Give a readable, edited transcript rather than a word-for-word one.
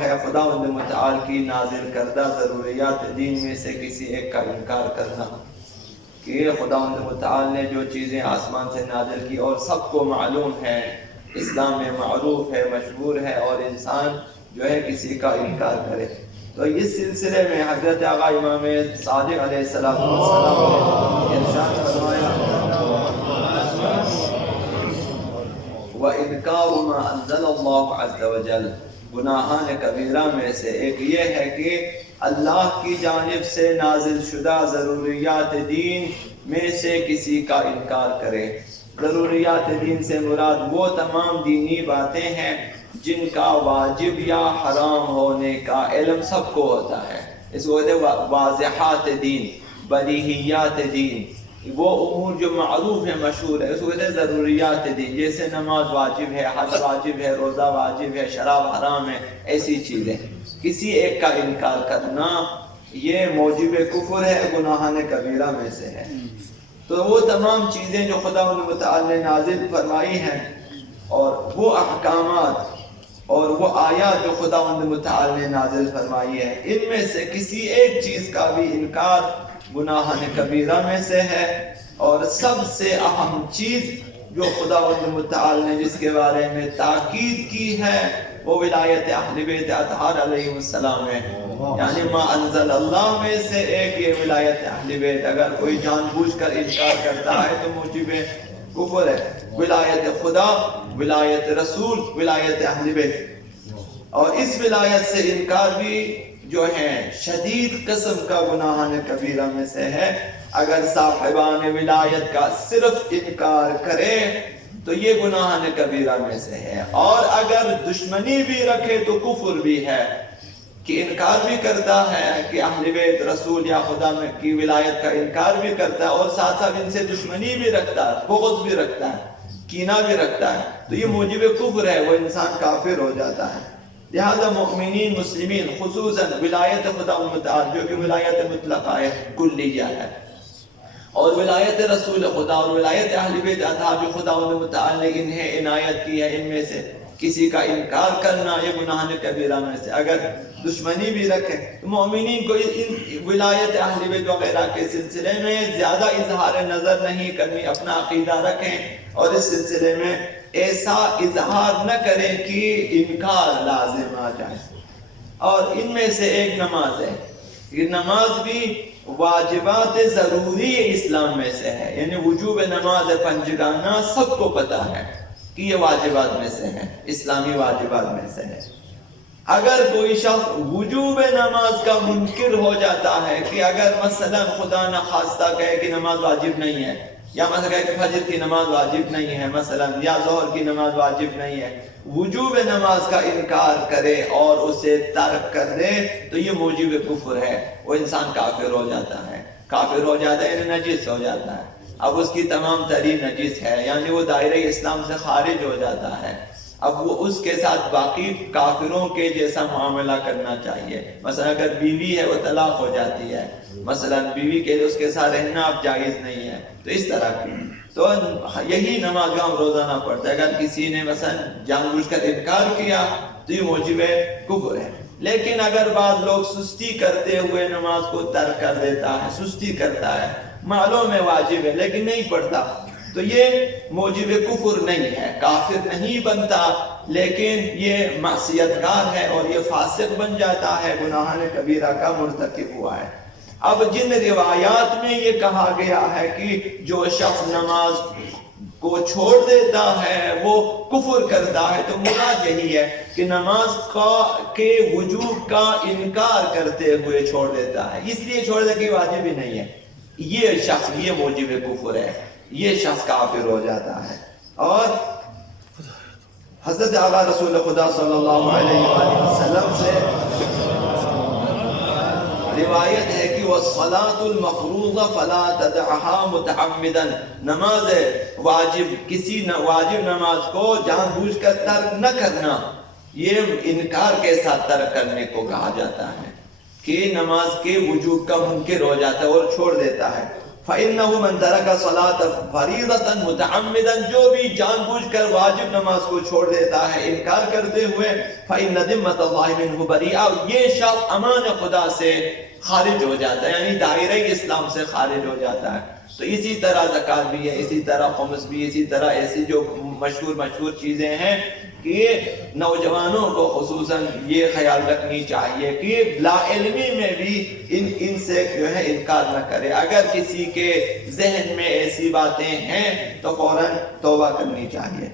ہے خدا متعال کی نازل کردہ ضروریات دین میں سے کسی ایک کا انکار کرنا کہ خدا متعال نے جو چیزیں آسمان سے نازل کی اور سب کو معلوم ہے، اسلام میں معروف ہے، مشہور ہے، اور انسان جو ہے کسی کا انکار کرے. تو اس سلسلے میں حضرت آقا امام صادق علیہ السلام نے ارشاد فرمایا وَإِنْكَارُ مَا أَنزَلَ اللَّهُ عَزَّ وَجَلَّ. گناہان کبیرہ میں سے ایک یہ ہے کہ اللہ کی جانب سے نازل شدہ ضروریات دین میں سے کسی کا انکار کرے. ضروریات دین سے مراد وہ تمام دینی باتیں ہیں جن کا واجب یا حرام ہونے کا علم سب کو ہوتا ہے. اس کو کہتے ہیں واضحات دین، بدیہیات دین، وہ امور جو معروف ہے، مشہور ہے، اس کو کہتے ہیں ضروریات دین. جیسے نماز واجب ہے، حج واجب ہے، روزہ واجب ہے، شراب حرام ہے، ایسی چیزیں. کسی ایک کا انکار کرنا یہ موجب کفر ہے، گناہان کبیرہ میں سے ہے. تو وہ تمام چیزیں جو خدا متعال نے نازل فرمائی ہیں اور وہ احکامات اور وہ آیات جو خدا متعال نے نازل فرمائی ہے، ان میں سے کسی ایک چیز کا بھی انکار گناہان کبیرہ میں سے ہے. اور سب سے اہم چیز جو خدا متعال نے جس کے بارے میں تاکید کی ہے وہ ولایت اہل بیت اطہار علیہ السلام ہے. یعنی ما انزل اللہ میں سے ایک یہ ولایت اہل بیت. اگر کوئی جان بوجھ کر انکار کرتا ہے تو موجب کفر ہے. ولایت خدا، ولایت رسول، ولایت اہل بیت. اور اس ولایت سے انکار بھی جو ہے شدید قسم کا گناہان کبیرہ میں سے ہے. اگر صاحبان ولایت کا صرف انکار کرے تو یہ گناہان کبیرہ میں سے ہے. اور اگر دشمنی بھی رکھے تو کفر بھی ہے کہ انکار بھی کرتا ہے کہ اہل بیت رسول یا خدا کی ولایت کا انکار بھی کرتا ہے اور ساتھ ساتھ ان سے دشمنی بھی رکھتا ہے، بغض بھی رکھتا ہے، کینہ بھی رکھتا ہے، تو یہ موجب کفر ہے، وہ انسان کافر ہو جاتا ہے. لہذا مؤمنین مسلمین خصوصاً ولایت خدا متعال جو کہ ولایت مطلقہ ہے، کلیہ ہے، اور ولایت رسول خدا اور ولایت اہل بیت اطہار جو خدا متعال نے انہیں عنایت کی ہے، ان میں سے کسی کا انکار کرنا یہ گناہان کبیرہ میں سے. اگر دشمنی بھی رکھے تو مومنین کو ان ولایت اہل بیت وغیرہ کے سلسلے میں زیادہ اظہار نظر نہیں کرنی، اپنا عقیدہ رکھیں اور اس سلسلے میں ایسا اظہار نہ کریں کہ انکار لازم آ جائے. اور ان میں سے ایک نماز ہے. یہ نماز بھی واجبات ضروری اسلام میں سے ہے. یعنی وجوب نماز پنجگانہ سب کو پتہ ہے کہ یہ واجبات میں سے ہے، اسلامی واجبات میں سے ہے. اگر کوئی شخص وجوب نماز کا منکر ہو جاتا ہے کہ اگر مثلا خدا نخواستہ کہے کہ نماز واجب نہیں ہے، یا مثلا کہے کہ فجر کی نماز واجب نہیں ہے مثلا، یا ظہر کی نماز واجب نہیں ہے، وجوب نماز کا انکار کرے اور اسے ترک کر دے تو یہ موجب کفر ہے. وہ انسان کافر ہو جاتا ہے، کافر ہو جاتا ہے، یعنی نجس ہو جاتا ہے. اب اس کی تمام ترین نجس ہے، یعنی وہ دائرہ اسلام سے خارج ہو جاتا ہے. اب وہ اس کے ساتھ باقی کافروں کے جیسا معاملہ کرنا چاہیے. مثلا اگر بیوی ہے وہ طلاق ہو جاتی ہے، مثلا بیوی کے اس کے ساتھ رہنا اب جائز نہیں ہے، تو اس طرح کی. تو یہی نماز جو ہم روزانہ پڑھتے ہیں، اگر کسی نے مثلا جان بوجھ کر انکار کیا تو یہ موجب کفر ہے. لیکن اگر بعض لوگ سستی کرتے ہوئے نماز کو ترک کر دیتا ہے، سستی کرتا ہے، معلوم ہے واجب ہے لیکن نہیں پڑھتا، تو یہ موجب کفر نہیں ہے، کافر نہیں بنتا، لیکن یہ معصیت گار ہے اور یہ فاسق بن جاتا ہے، گناہان کبیرہ کا مرتکب ہوا ہے. اب جن روایات میں یہ کہا گیا ہے کہ جو شخص نماز کو چھوڑ دیتا ہے وہ کفر کرتا ہے، تو مراد یہی ہے کہ نماز کے وجوب کا انکار کرتے ہوئے چھوڑ دیتا ہے، اس لیے چھوڑ دے کہ واجب ہی نہیں ہے. یہ شخص یہ موجب کفر ہے، یہ شخص کافر ہو جاتا ہے. اور حضرت اعلیٰ رسول خدا صلی اللہ علیہ وآلہ وسلم سے روایت ہے کہ وَالصَّلَاةُ الْمَفْرُوضَ فَلَا تَدْعَهَا مُتَعَمِّدًا. نماز واجب، کسی واجب نماز کو جان بوجھ کر ترک نہ کرنا، یہ انکار کے ساتھ ترک کرنے کو کہا جاتا ہے کہ نماز کے وجوب کا منکر ہو جاتا ہے اور چھوڑ دیتا ہے. فَإِنَّهُ مَنْ تَرَكَ صَلَاةَ فَرِيضَةً مُتَعَمِّدًا، جو بھی جان بوجھ کر واجب نماز کو چھوڑ دیتا ہے انکار کرتے ہوئے، فَإِنَّ ذِمَّةَ اللَّهِ مِنْهُ بَرِيئًا، یہ شخص امان خدا سے خارج ہو جاتا ہے، یعنی دائرہ اسلام سے خارج ہو جاتا ہے۔ تو اسی طرح زکوٰۃ بھی ہے، اسی طرح خمس بھی، اسی طرح ایسی جو مشہور چیزیں ہیں کہ نوجوانوں کو خصوصاً یہ خیال رکھنی چاہیے کہ لا علمی میں بھی ان سے جو ہے انکار نہ کرے۔ اگر کسی کے ذہن میں ایسی باتیں ہیں تو فوراً توبہ کرنی چاہیے۔